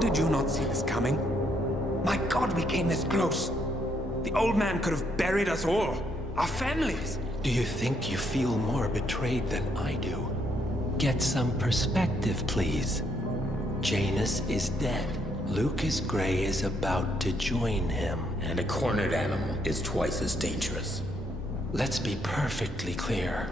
did you not see this coming? My God, we came this close. The old man could have buried us all. Our families. Do you think you feel more betrayed than I do? Get some perspective, please. Janus is dead. Lucas Gray is about to join him. And a cornered animal is twice as dangerous. Let's be perfectly clear.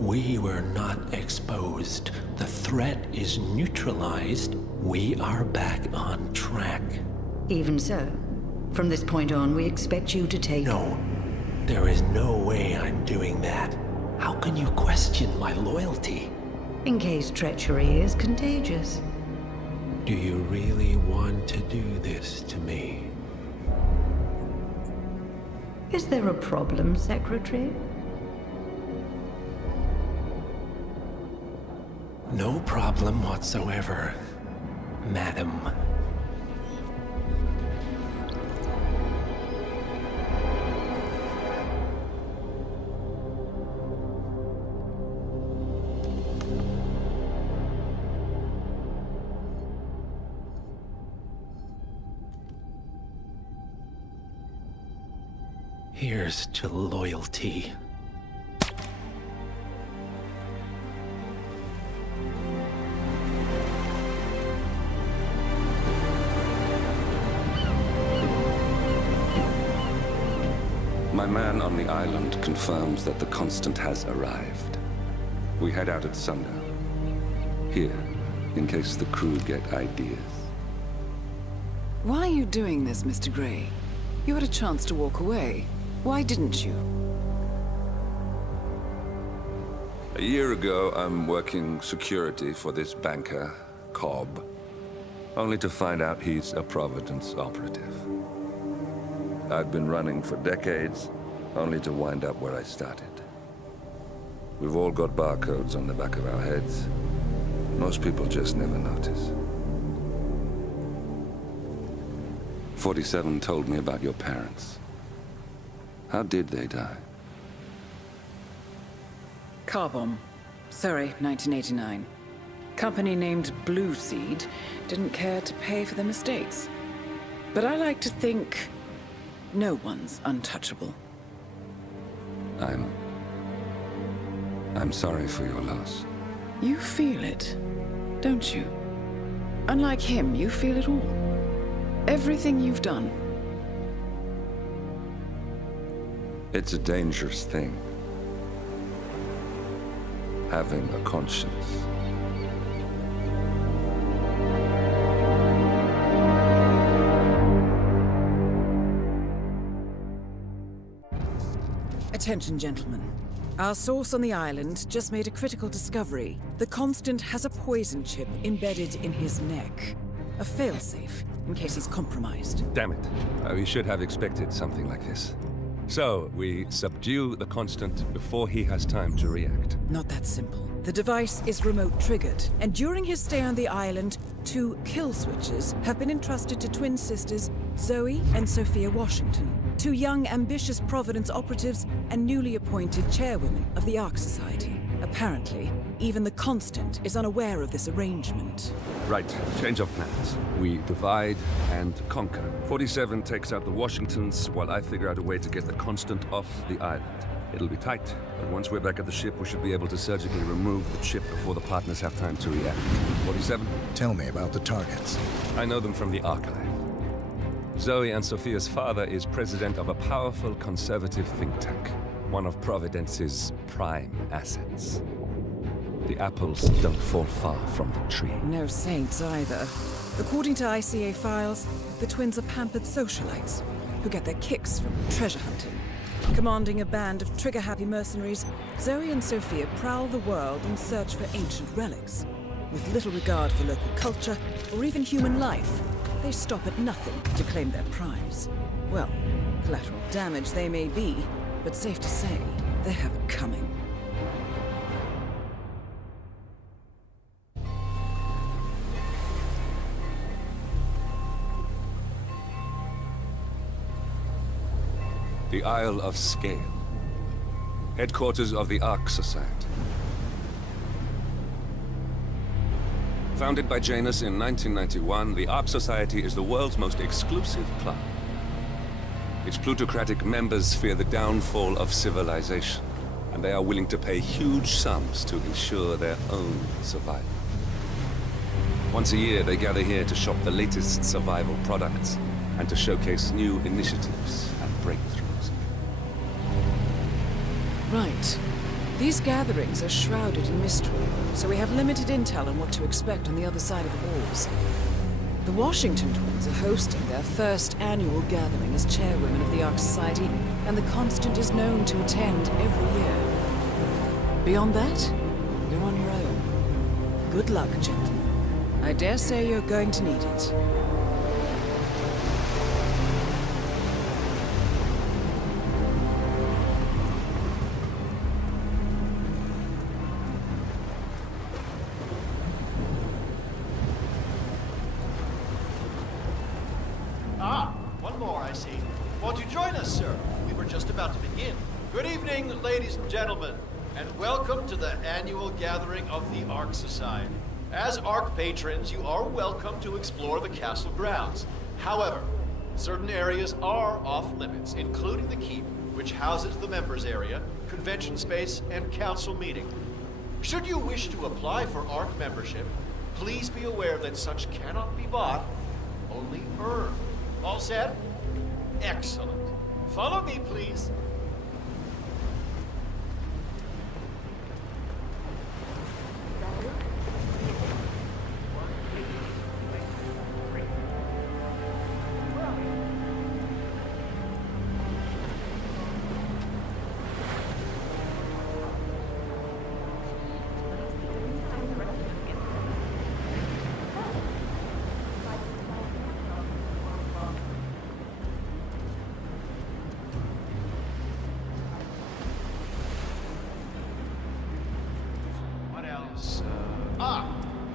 We were not exposed. The threat is neutralized. We are back on track. Even so, from this point on, we expect you to take... No, there is no way I'm doing that. How can you question my loyalty? In case treachery is contagious. Do you really want to do this to me? Is there a problem, Secretary? No problem whatsoever, Madam. Here's to loyalty. My man on the island confirms that the Constant has arrived. We head out at sundown. Here, in case the crew get ideas. Why are you doing this, Mr. Gray? You had a chance to walk away. Why didn't you? A year ago, I'm working security for this banker, Cobb, only to find out he's a Providence operative. I'd been running for decades, only to wind up where I started. We've all got barcodes on the back of our heads. Most people just never notice. 47 told me about your parents. How did they die? Car bomb. Surrey, 1989. Company named Blue Seed didn't care to pay for their mistakes. But I like to think no one's untouchable. I'm sorry for your loss. You feel it, don't you? Unlike him, you feel it all. Everything you've done. It's a dangerous thing. Having a conscience. Attention, gentlemen. Our source on the island just made a critical discovery. The Constant has a poison chip embedded in his neck. A failsafe, in case he's compromised. Damn it. We should have expected something like this. So, we subdue the Constant before he has time to react. Not that simple. The device is remote triggered, and during his stay on the island, 2 kill switches have been entrusted to twin sisters Zoe and Sophia Washington, 2 young, ambitious Providence operatives and newly appointed chairwomen of the ARK Society. Apparently, even the Constant is unaware of this arrangement. Right, change of plans. We divide and conquer. 47 takes out the Washingtons, while I figure out a way to get the Constant off the island. It'll be tight, but once we're back at the ship, we should be able to surgically remove the chip before the partners have time to react. 47? Tell me about the targets. I know them from the archive. Zoe and Sophia's father is president of a powerful conservative think tank, one of Providence's prime assets. The apples don't fall far from the tree. No saints either. According to ICA files, the twins are pampered socialites who get their kicks from treasure hunting. Commanding a band of trigger-happy mercenaries, Zoe and Sophia prowl the world in search for ancient relics. With little regard for local culture or even human life, they stop at nothing to claim their prize. Well, collateral damage they may be, but safe to say, they have it coming. The Isle of Sgail, headquarters of the ARK Society. Founded by Janus in 1991, the ARK Society is the world's most exclusive club. Its plutocratic members fear the downfall of civilization, and they are willing to pay huge sums to ensure their own survival. Once a year, they gather here to shop the latest survival products and to showcase new initiatives and breakthroughs. Right. These gatherings are shrouded in mystery, so we have limited intel on what to expect on the other side of the walls. The Washington twins are hosting their first annual gathering as chairwomen of the ARK Society, and the Constant is known to attend every year. Beyond that, you're on your own. Good luck, gentlemen. I dare say you're going to need it. One more, I see. Won't you join us, sir? We were just about to begin. Good evening, ladies and gentlemen, and welcome to the annual gathering of the ARK Society. As ARK patrons, you are welcome to explore the castle grounds. However, certain areas are off-limits, including the keep, which houses the members area, convention space, and council meeting. Should you wish to apply for ARK membership, please be aware that such cannot be bought, only earned. All set? Excellent. Follow me, please.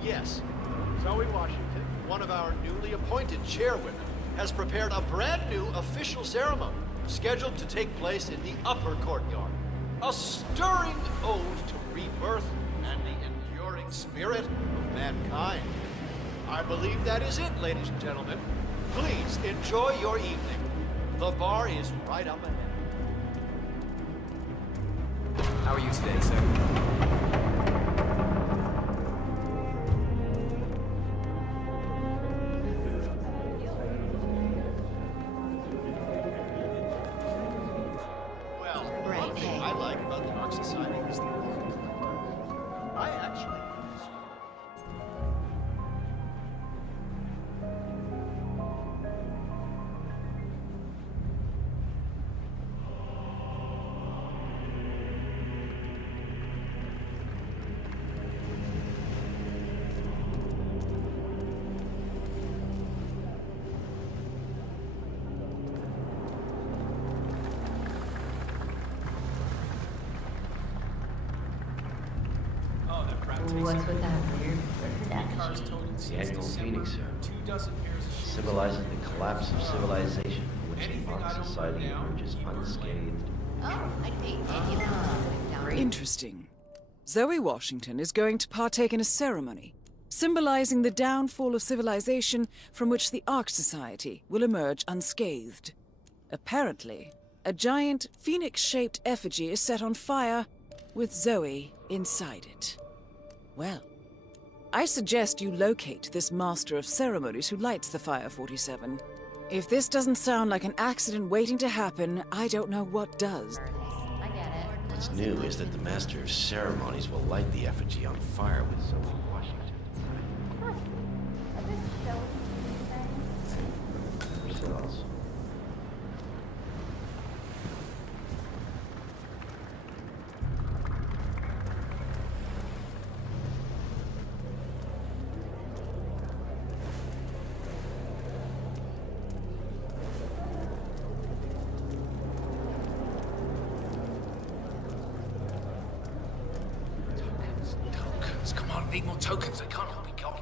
Yes. Zoe Washington, one of our newly appointed chairwomen, has prepared a brand new official ceremony scheduled to take place in the upper courtyard. A stirring ode to rebirth and the enduring spirit of mankind. I believe that is it, ladies and gentlemen. Please enjoy your evening. The bar is right up ahead. How are you today, sir? What's with that weird attitude? The annual meeting, sir. Symbolizing the collapse of civilization, from which the ARK Society emerges unscathed. Oh, I'd pay $50. Interesting. Zoe Washington is going to partake in a ceremony symbolizing the downfall of civilization from which the ARK Society will emerge unscathed. Apparently, a giant phoenix-shaped effigy is set on fire with Zoe inside it. Well, I suggest you locate this master of ceremonies who lights the Fire 47. If this doesn't sound like an accident waiting to happen, I don't know what does. I get it. What's new is that the master of ceremonies will light the effigy on fire with Zoe Washington. Yourselves. Come on, need more tokens. They can't all be gone.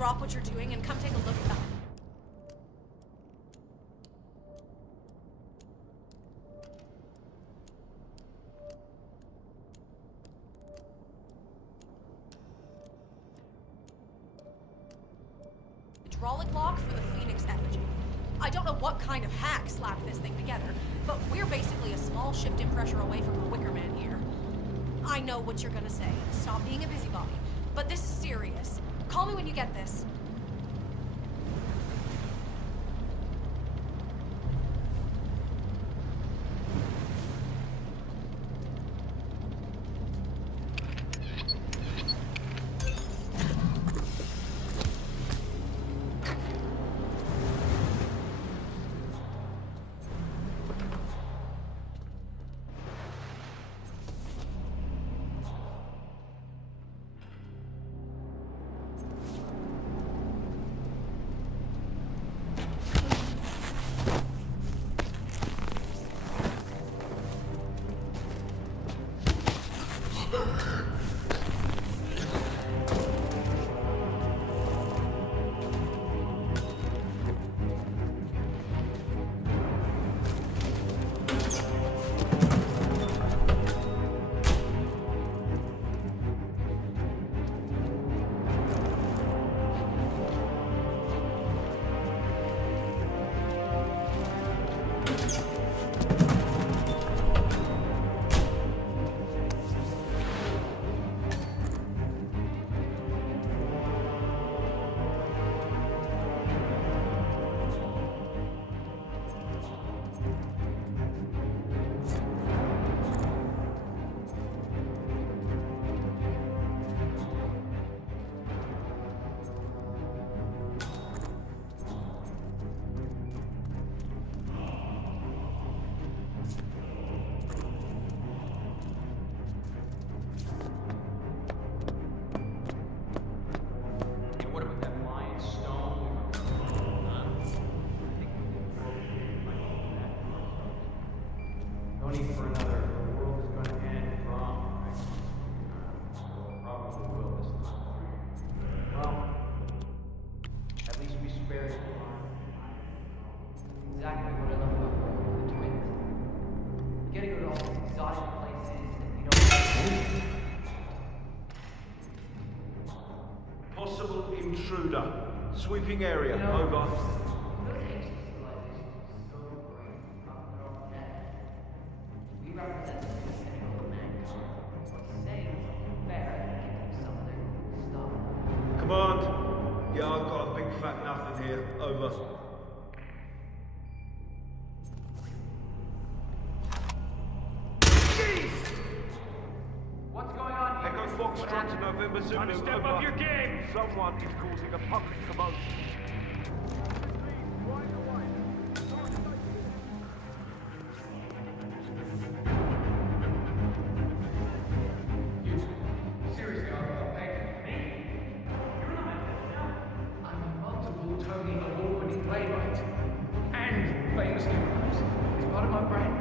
drop what you're doing and come take a look at that? Hydraulic lock for the Phoenix effigy. I don't know what kind of hack slapped this thing together, but we're basically a small shift in pressure away from a Wicker Man here. I know what you're gonna say. Stop being a busybody. But this is serious. Call me when you get this. Intruder. Sweeping area. Over. We represent the pinnacle of mankind. What's saying something fair and giving some of their stuff. Command. Yeah, I've got a big fat nothing here. Over. What's going on here? Echo Foxtrot to November Zulu. Time to step up your game. Someone is causing a public commotion. Seriously, I'll beg me. You're not. I'm a multiple Tony Award-winning playwright. And famous heroes. It's part of my brand.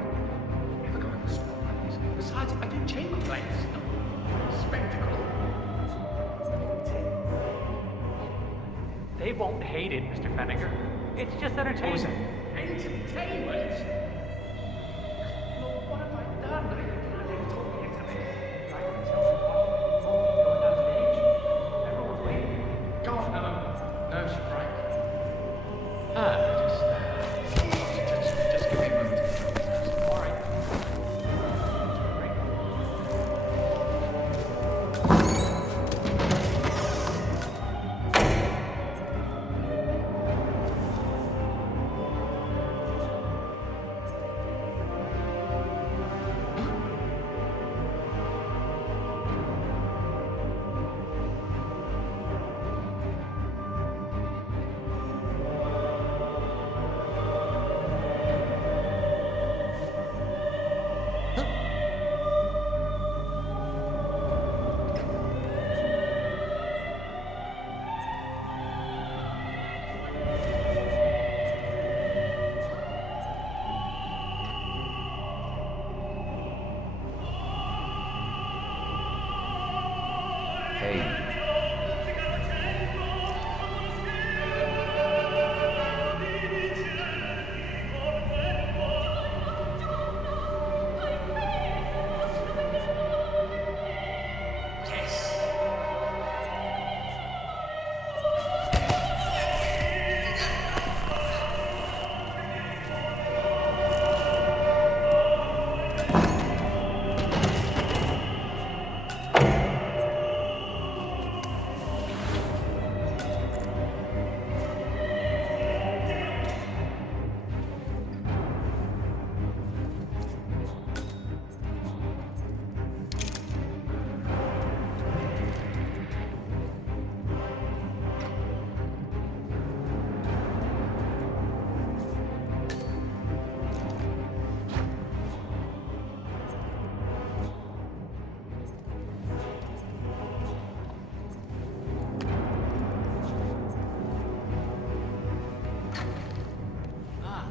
Never going for small plays. Besides, I do chamber plays. Spectacle. They won't hate it, Mr. Fenniger. It's just entertainment. Entertainment? Lord, what have I done? They told me into this. I can tell them watching going down stage. Everyone's waiting. Go on, no, she's right. Just give me a moment. All right.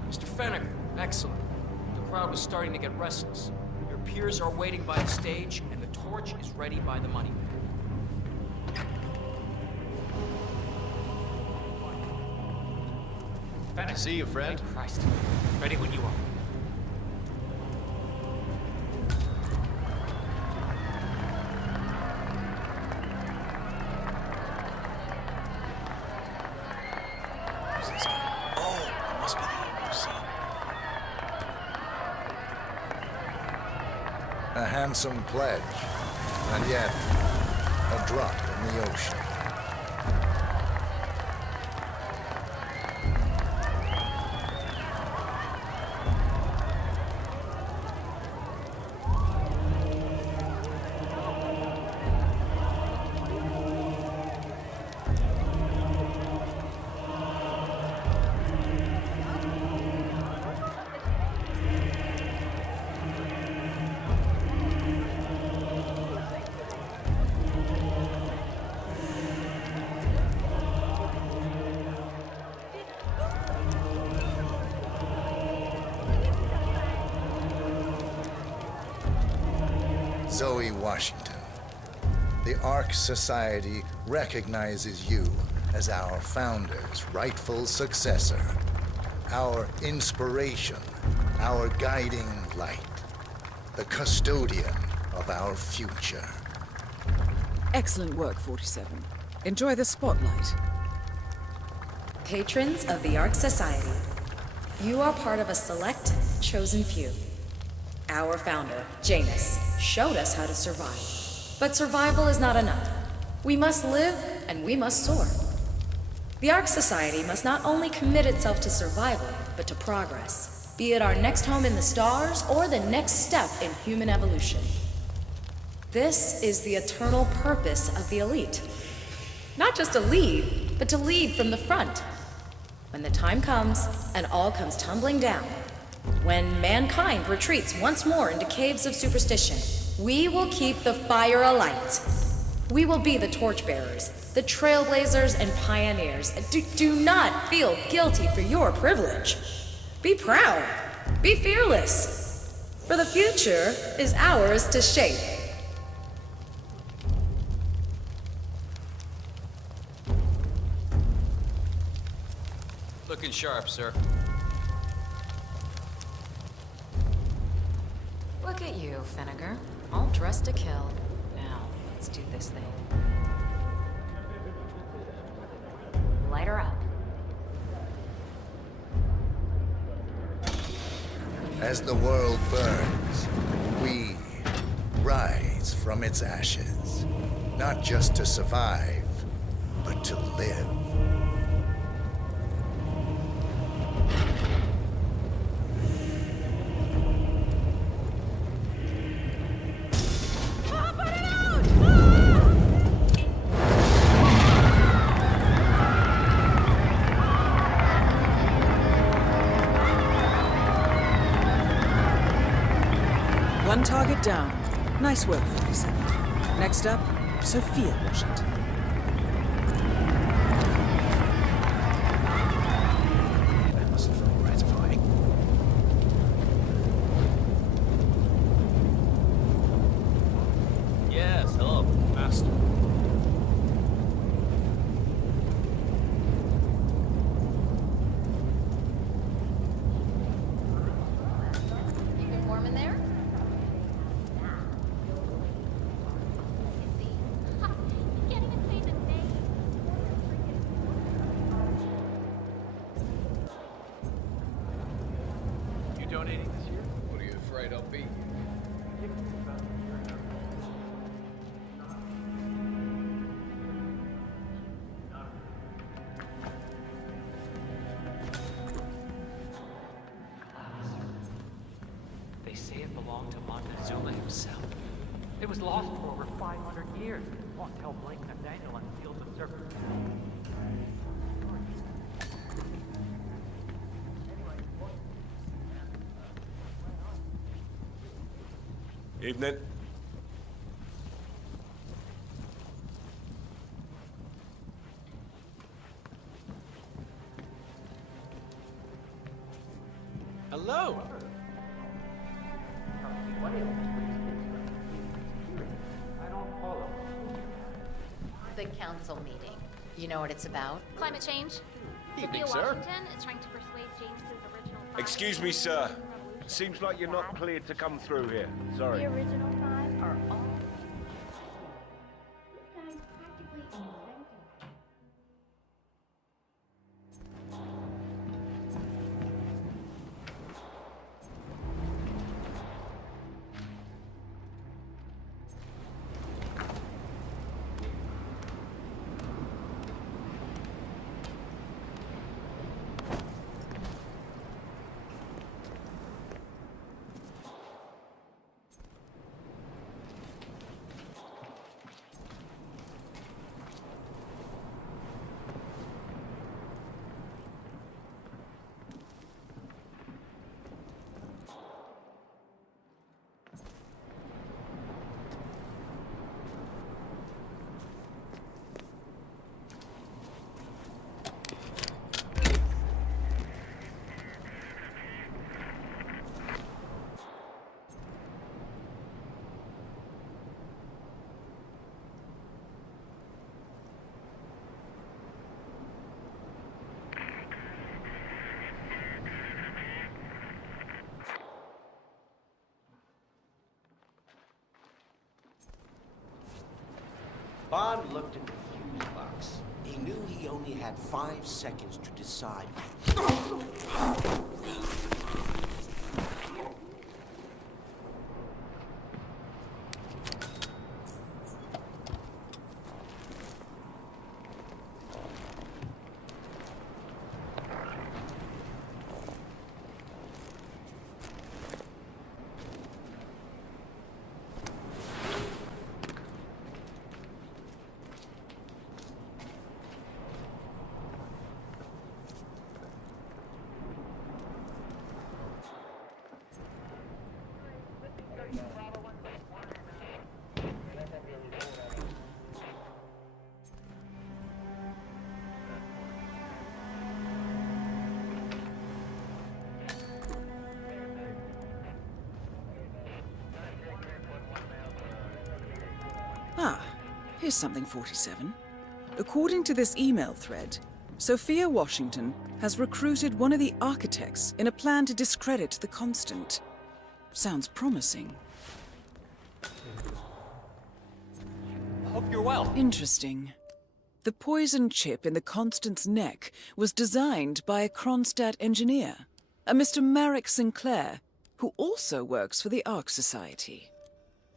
Mr. Fennick, excellent. The crowd was starting to get restless. Your peers are waiting by the stage, and the torch is ready by the money. Fennick. See you, friend. Thank Christ. Ready when you are. A handsome pledge, and yet a drop in the ocean. Zoe Washington, the ARK Society recognizes you as our founder's rightful successor, our inspiration, our guiding light, the custodian of our future. Excellent work, 47. Enjoy the spotlight. Patrons of the ARK Society, you are part of a select, chosen few. Our founder, Janus, showed us how to survive. But survival is not enough. We must live, and we must soar. The ARK Society must not only commit itself to survival, but to progress, be it our next home in the stars or the next step in human evolution. This is the eternal purpose of the elite. Not just to lead, but to lead from the front. When the time comes, and all comes tumbling down, when mankind retreats once more into caves of superstition, we will keep the fire alight. We will be the torchbearers, the trailblazers and pioneers. Do not feel guilty for your privilege. Be proud. Be fearless. For the future is ours to shape. Looking sharp, sir. Look at you, Finnegar. All dressed to kill. Now, let's do this thing. Light her up. As the world burns, we rise from its ashes, not just to survive, but to live. One target down. Nice work, 47. Next up, Sophia Washington. That must have felt gratifying. Yes, hello, Master. Keep it warm in there? You donating this year? What are you afraid I'll be? They say it belonged to Montezuma himself. It was lost for over 500 years. Won't tell Blake Nathaniel on the fields of circus. Evening. Hello. The council meeting. You know what it's about? Climate change. Evening, Sophia sir. Washington is trying to persuade James's original five. Excuse me, sir. Seems like you're not cleared to come through here. Sorry. The original five are all. Bond looked at the fuse box. He knew he only had 5 seconds to decide. Ah, here's something, 47. According to this email thread, Sophia Washington has recruited one of the architects in a plan to discredit the Constant. Sounds promising. Hope you're well. Interesting. The poison chip in the Constant's neck was designed by a Kronstadt engineer, a Mr. Marek Sinclair, who also works for the ARK Society.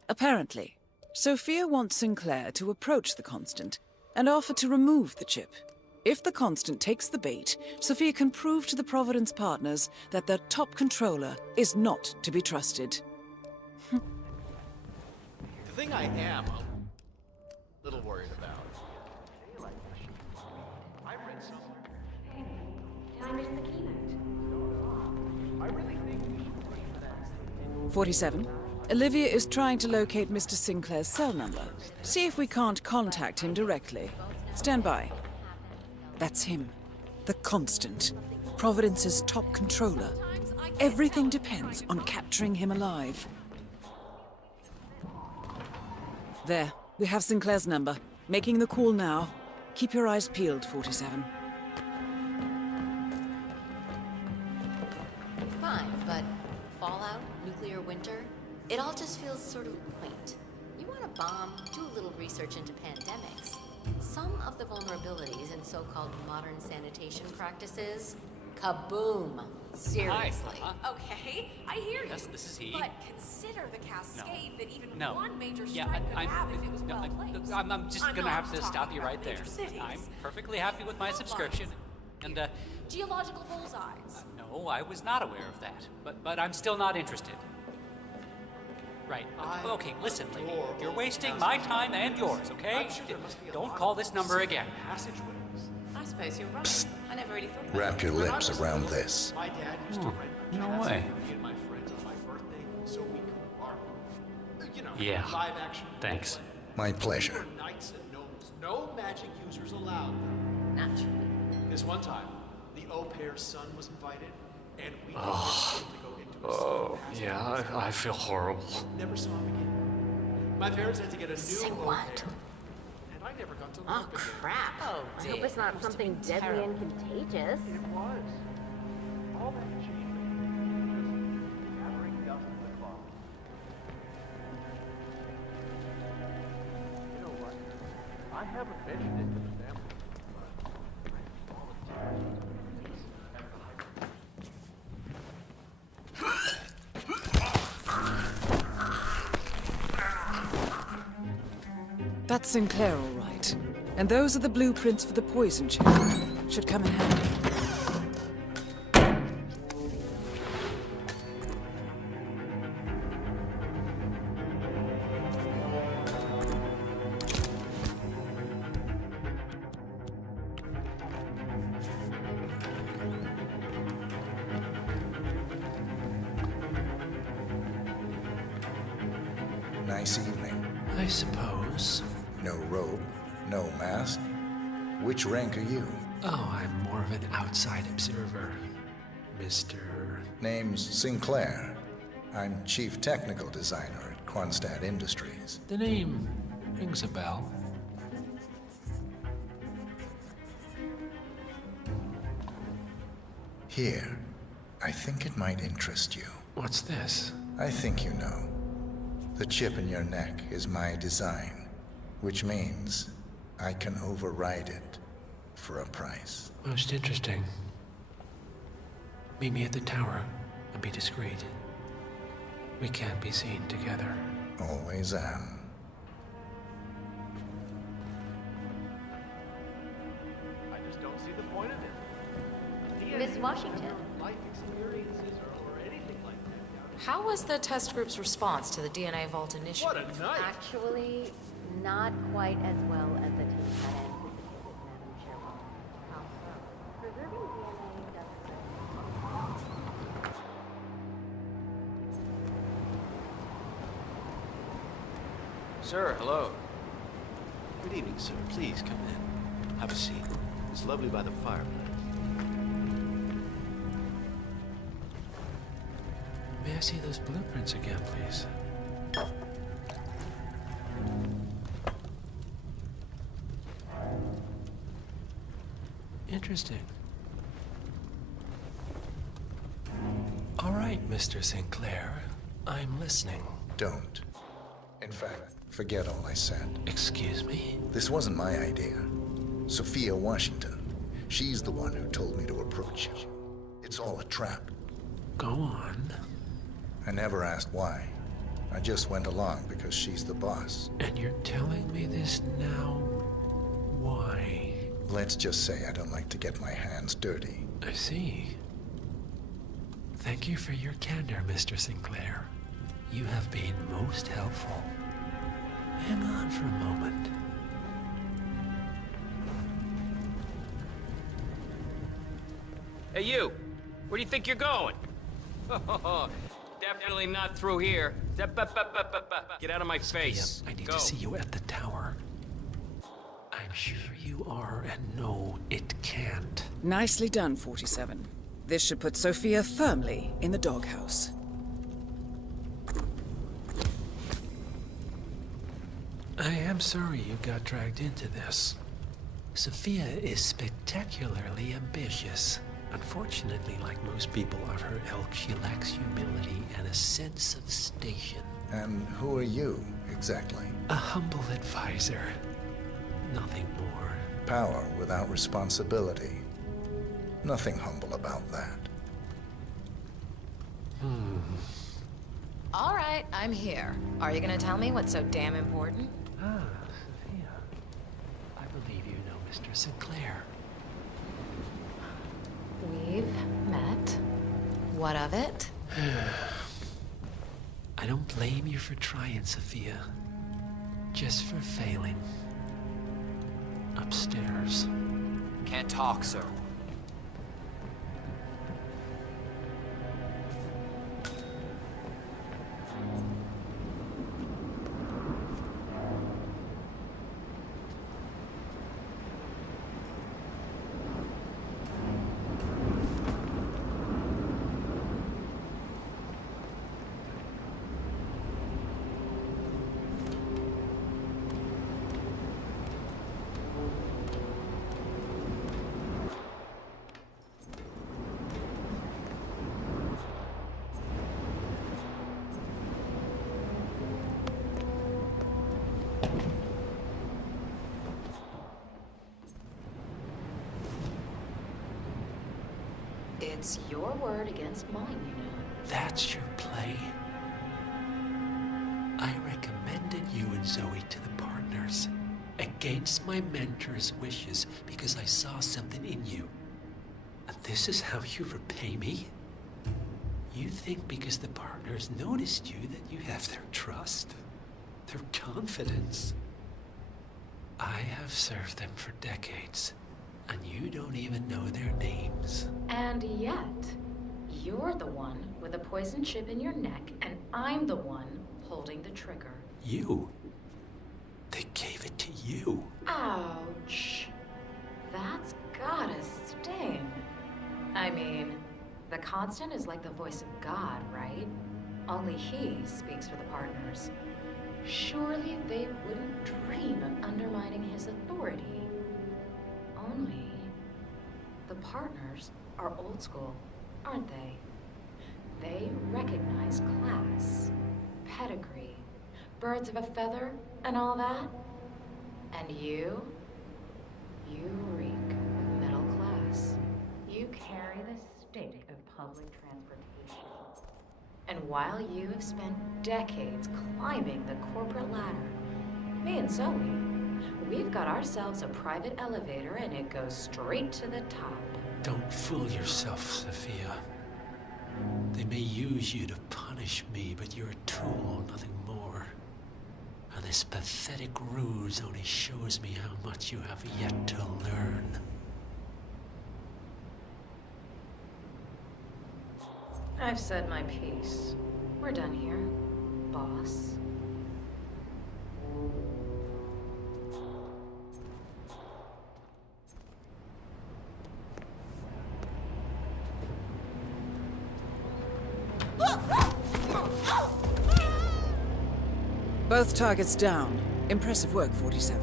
Apparently, Sophia wants Sinclair to approach the Constant and offer to remove the chip. If the Constant takes the bait, Sophia can prove to the Providence partners that their top controller is not to be trusted. The thing I am a little worried about. I read somewhere. Did I miss the keynote? I really think we should push for that. 47. Olivia is trying to locate Mr. Sinclair's cell number. See if we can't contact him directly. Stand by. That's him. The Constant. Providence's top controller. Everything depends on capturing him alive. There. We have Sinclair's number. Making the call now. Keep your eyes peeled, 47. Fine, but fallout, nuclear winter, it all just feels sort of quaint. You want to bomb, do a little research into pandemics. Some of the vulnerabilities in so-called modern sanitation practices, kaboom! Seriously. Okay, I hear you. Yes, this is he. But consider the cascade that even No. one major Yeah, strike could have if it was well placed. I'm just gonna have to stop you right there. Major cities. I'm perfectly happy with my subscription. And, Geological bullseyes. no, I was not aware of that. But I'm still not interested. Right. Okay, listen, lady. You're wasting my time and yours, okay? Don't call this number again. I suppose you're right. I never really thought about Wrap your lips around this. My dad used to rent No passes way. for me and my friends on my birthday so we could ARK. You know, Yeah. live action. Thanks. My pleasure. Knights and nobles. No magic users allowed. Naturally. This one time, the au pair's son was invited, and we Yeah, I feel horrible. Never saw him again. My parents had to get a new Say home what? there, and I never got to Oh, live again. crap. Oh, I hope it's not something deadly and contagious. It was. All that achievement. Just gathering dust in the closet. You know what? I haven't mentioned it to the family, but I volunteered to police at the high. That's Sinclair, all right. And those are the blueprints for the poison chip. Should come in handy. Nice evening. I suppose. No robe, no mask. Which rank are you? Oh, I'm more of an outside observer, Mr. Name's Sinclair. I'm Chief Technical Designer at Quonset Industries. The name rings a bell. Here, I think it might interest you. What's this? I think you know. The chip in your neck is my design, which means I can override it for a price. Most interesting. Meet me at the tower and be discreet. We can't be seen together. Always am. I just don't see the point of it. Miss Washington. Life experiences or anything like that. How was the test group's response to the DNA Vault initiative? What a night! Actually, not quite as well as the team had anticipated, Madam Chairwoman. How so? Preserving DNA doesn't... Sir, hello. Good evening, sir. Please come in. Have a seat. It's lovely by the fireplace. May I see those blueprints again, please? Interesting. All right, Mr. Sinclair. I'm listening. Don't. In fact, forget all I said. Excuse me? This wasn't my idea. Sophia Washington. She's the one who told me to approach you. It's all a trap. Go on. I never asked why. I just went along because she's the boss. And you're telling me this now? Why? Let's just say I don't like to get my hands dirty. I see. Thank you for your candor, Mr. Sinclair. You have been most helpful. Hang on for a moment. Hey, you! Where do you think you're going? Definitely not through here. Get out of my face. I need to see you at the tower. I'm sure you are, and no, it can't. Nicely done, 47. This should put Sophia firmly in the doghouse. I am sorry you got dragged into this. Sophia is spectacularly ambitious. Unfortunately, like most people of her ilk, she lacks humility and a sense of station. And who are you, exactly? A humble advisor. Nothing more. Power without responsibility. Nothing humble about that. All right, I'm here. Are you gonna tell me what's so damn important? Ah, Sophia. I believe you know Mr. Sinclair. We've met. What of it? I don't blame you for trying, Sophia. Just for failing. Upstairs. Can't talk, sir. It's your word against mine, you know. That's your play. I recommended you and Zoe to the partners, against my mentor's wishes, because I saw something in you. And this is how you repay me? You think because the partners noticed you that you have their trust, their confidence. I have served them for decades, and you don't even know their names. And yet, you're the one with a poison chip in your neck, and I'm the one holding the trigger. You? They gave it to you. Ouch. That's gotta sting. I mean, the Constant is like the voice of God, right? Only he speaks for the partners. Surely they wouldn't dream of undermining his authority. Only the partners are old school, aren't they? They recognize class, pedigree, birds of a feather, and all that. And you reek of middle class. You carry the stink of public transportation. And while you have spent decades climbing the corporate ladder, me and Zoe, we've got ourselves a private elevator and it goes straight to the top. Don't fool yourself, Sophia. They may use you to punish me, but you're a tool, nothing more. And this pathetic ruse only shows me how much you have yet to learn. I've said my piece. We're done here, boss. Both targets down. Impressive work, 47.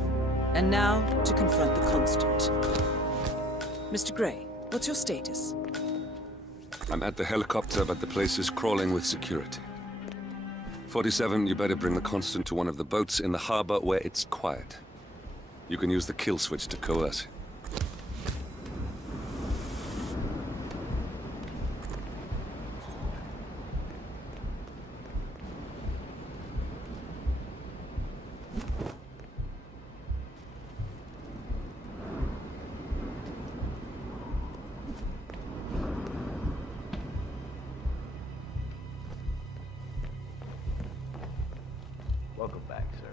And now, to confront the Constant. Mr. Gray, what's your status? I'm at the helicopter, but the place is crawling with security. 47, you better bring the Constant to one of the boats in the harbor where it's quiet. You can use the kill switch to coerce him. Welcome back, sir.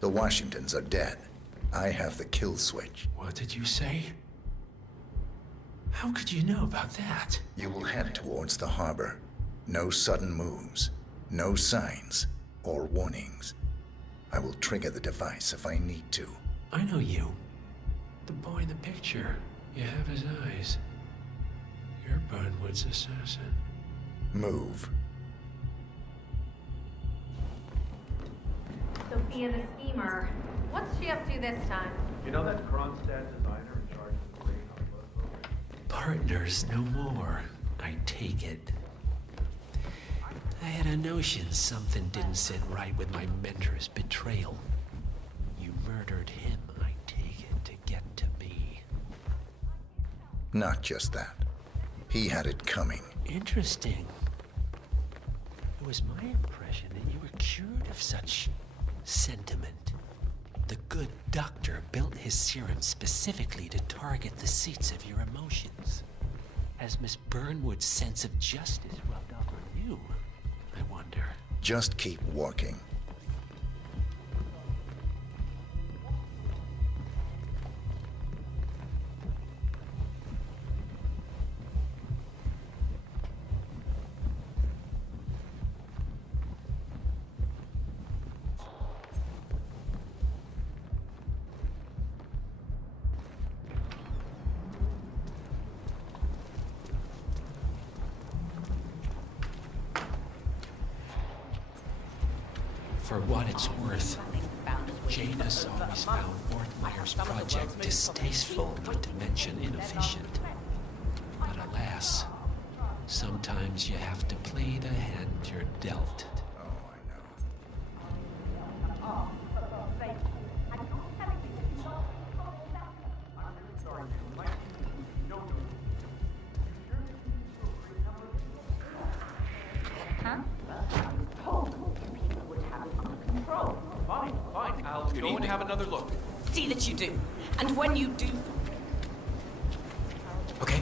The Washingtons are dead. I have the kill switch. What did you say? How could you know about that? You will head towards the harbor. No sudden moves, no signs or warnings. I will trigger the device if I need to. I know you. The boy in the picture. You have his eyes. You're Burnwood's assassin. Move. Sophia the schemer. What's she up to this time? You know that Kronstadt designer in charge of the crane on the boat? Partners no more, I take it. I had a notion something didn't sit right with my mentor's betrayal. You murdered him, I take it, to get to me. Not just that. He had it coming. Interesting. It was my impression that you were cured of such sentiment. The good doctor built his serum specifically to target the seats of your emotions. Has Miss Burnwood's sense of justice rubbed off on you? I wonder. Just keep walking. For what it's worth, Janus always found Ortmeyer's project distasteful, not to mention inefficient. But alas, sometimes you have to play the hand you're dealt. Fine. I'll go and have another look. See that you do. And when you do... Okay.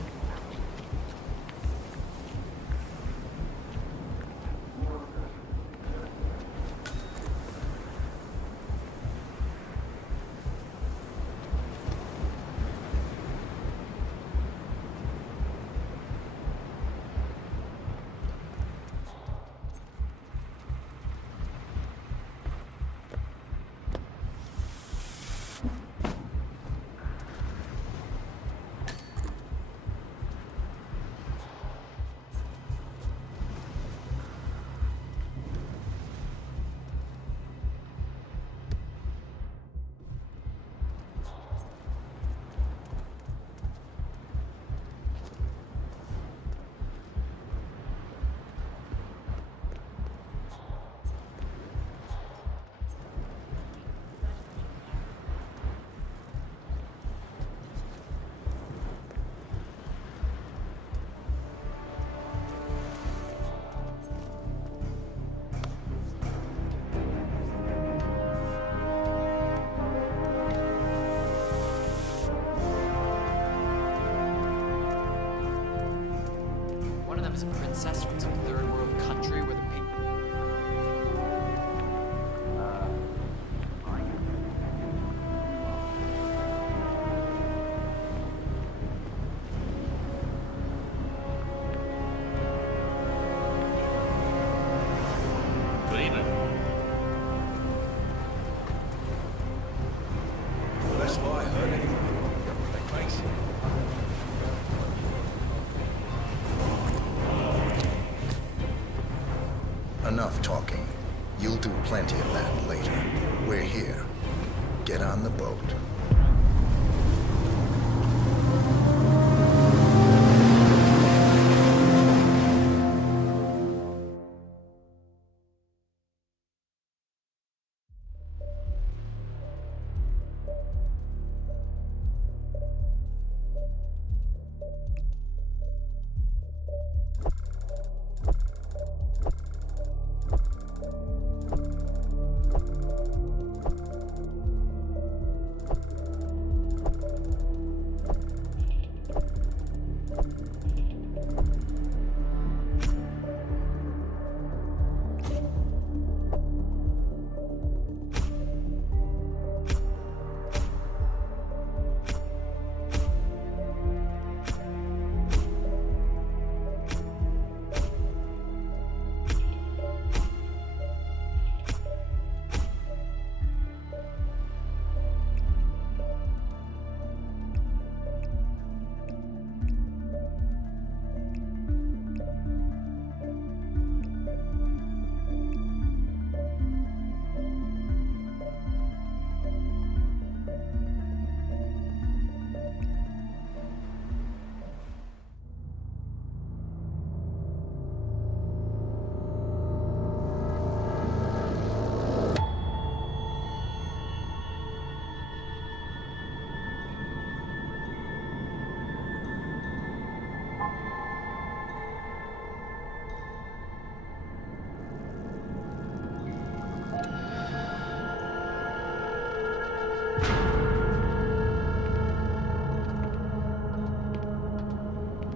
Is a princess from some third world country where the people... Good evening. Well, that's what I heard anyway. Thanks. Enough talking. You'll do plenty of that later. We're here. Get on the boat.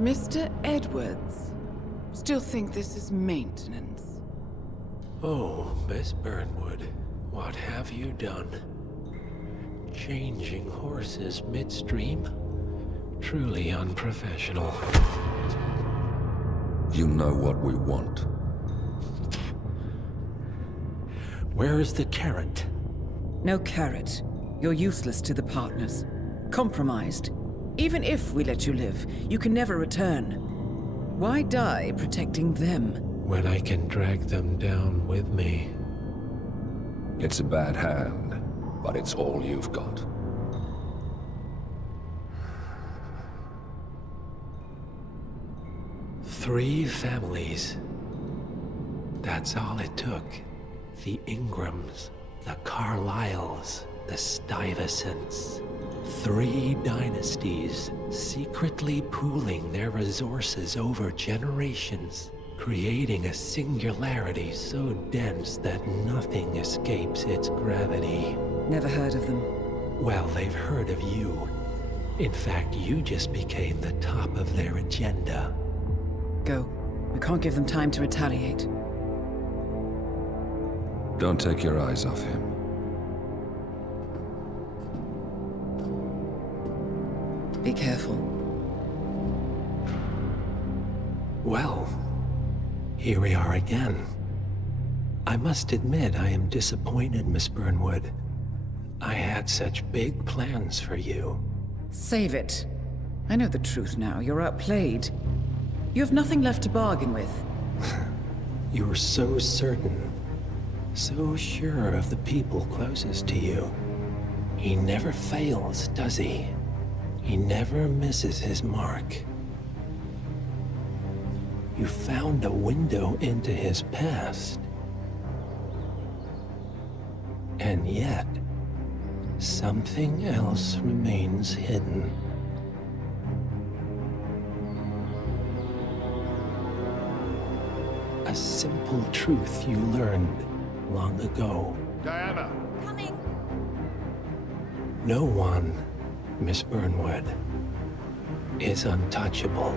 Mr. Edwards, still think this is maintenance? Oh, Miss Burnwood, what have you done? Changing horses midstream? Truly unprofessional. You know what we want. Where is the carrot? No carrot. You're useless to the partners. Compromised. Even if we let you live, you can never return. Why die protecting them? When I can drag them down with me. It's a bad hand. but it's all you've got. Three families. That's all it took. The Ingrams, the Carlyles, the Stuyvesants. 3 dynasties secretly pooling their resources over generations, creating a singularity so dense that nothing escapes its gravity. Never heard of them. Well, they've heard of you. In fact, you just became the top of their agenda. Go. We can't give them time to retaliate. Don't take your eyes off him. Be careful. Well, here we are again. I must admit I am disappointed, Miss Burnwood. I had such big plans for you. Save it. I know the truth now. You're outplayed. You have nothing left to bargain with. You were so certain, so sure of the people closest to you. He never fails, does he? He never misses his mark. You found a window into his past. And yet, something else remains hidden. A simple truth you learned long ago. Diana! Coming! No one, Miss Burnwood, is untouchable.